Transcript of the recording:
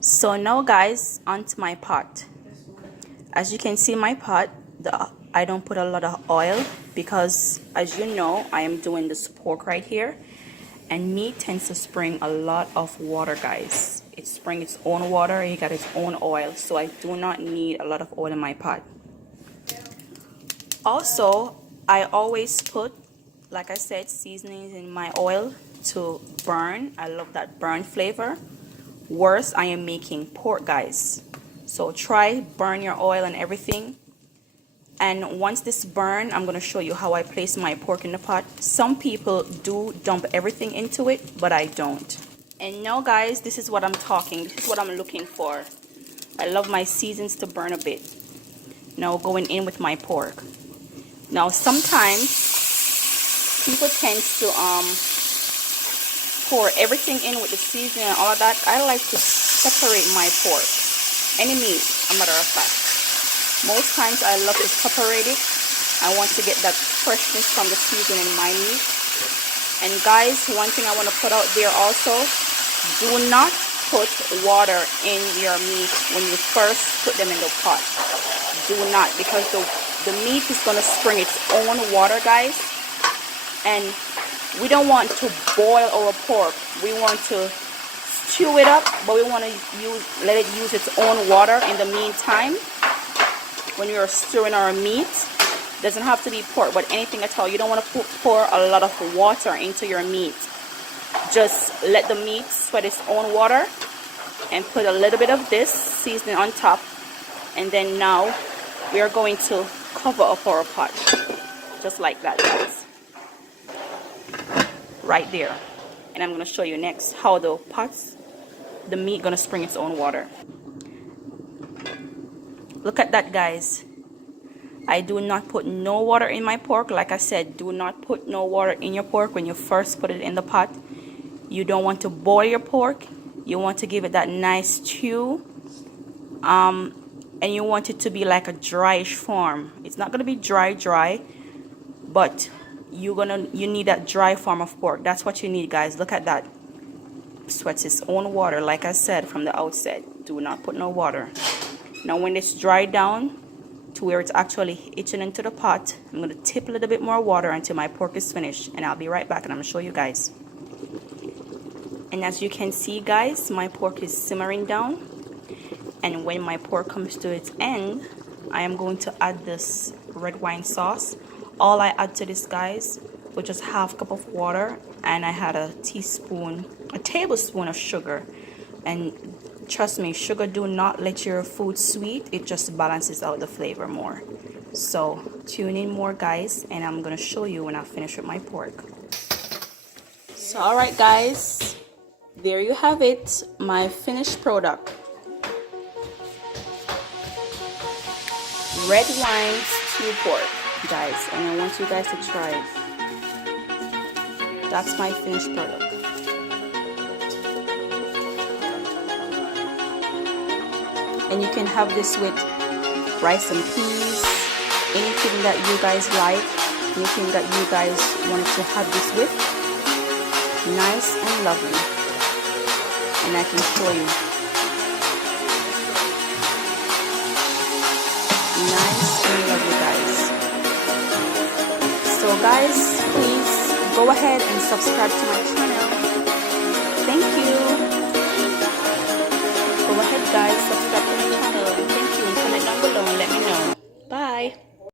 So now guys, onto my pot. As you can see, my pot, I don't put a lot of oil because, as you know, I am doing this pork right here, and meat tends to spring a lot of water, guys. It springs its own water, it got its own oil, so I do not need a lot of oil in my pot. Also, I always put, like I said, seasonings in my oil to burn. I love that burn flavor. Worse, I am making pork, guys. So try burn your oil and everything. And once this burn, I'm going to show you how I place my pork in the pot. Some people do dump everything into it, but I don't. And now guys, this is what I'm talking. This is what I'm looking for. I love my seasons to burn a bit. Now going in with my pork. Now sometimes people tend to pour everything in with the seasoning and all of that. I like to separate my pork. Any meat, a matter of fact. Most times I love to separate it. I want to get that freshness from the seasoning in my meat. And guys, one thing I want to put out there also, do not put water in your meat when you first put them in the pot. Do not, because the meat is going to spring its own water, guys. And we don't want to boil our pork. We want to stew it up, but we want to let it use its own water in the meantime. When you're stirring our meat, doesn't have to be pork, but anything at all. You don't want to pour a lot of water into your meat. Just let the meat sweat its own water and put a little bit of this seasoning on top. And then now we are going to cover up our pot. Just like that, guys. Right there. And I'm going to show you next how the meat going to spring its own water. Look at that, guys. I do not put no water in my pork. Like I said, do not put no water in your pork when you first put it in the pot. You don't want to boil your pork. You want to give it that nice stew. And you want it to be like a dryish form. It's not going to be dry, but you need that dry form of pork. That's what you need, guys. Look at that. Sweats its own water. Like I said from the outset, do not put no water. Now when it's dried down to where it's actually itching into the pot, I'm going to tip a little bit more water until my pork is finished, and I'll be right back and I'm going to show you guys. And as you can see, guys, my pork is simmering down, and when my pork comes to its end, I am going to add this red wine sauce. All I add to this, guys, was just half cup of water, and I had a tablespoon of sugar. And trust me, sugar do not let your food sweet. It just balances out the flavor more. So tune in more, guys, and I'm gonna show you when I finish with my pork. So alright, guys, there you have it, my finished product. Red wine stew pork, guys, and I want you guys to try it. That's my finished product. And you can have this with rice and peas, anything that you guys like, anything that you guys wanted to have this with. Nice and lovely. And I can show you. Nice and lovely, guys. So guys, please go ahead and subscribe to my channel.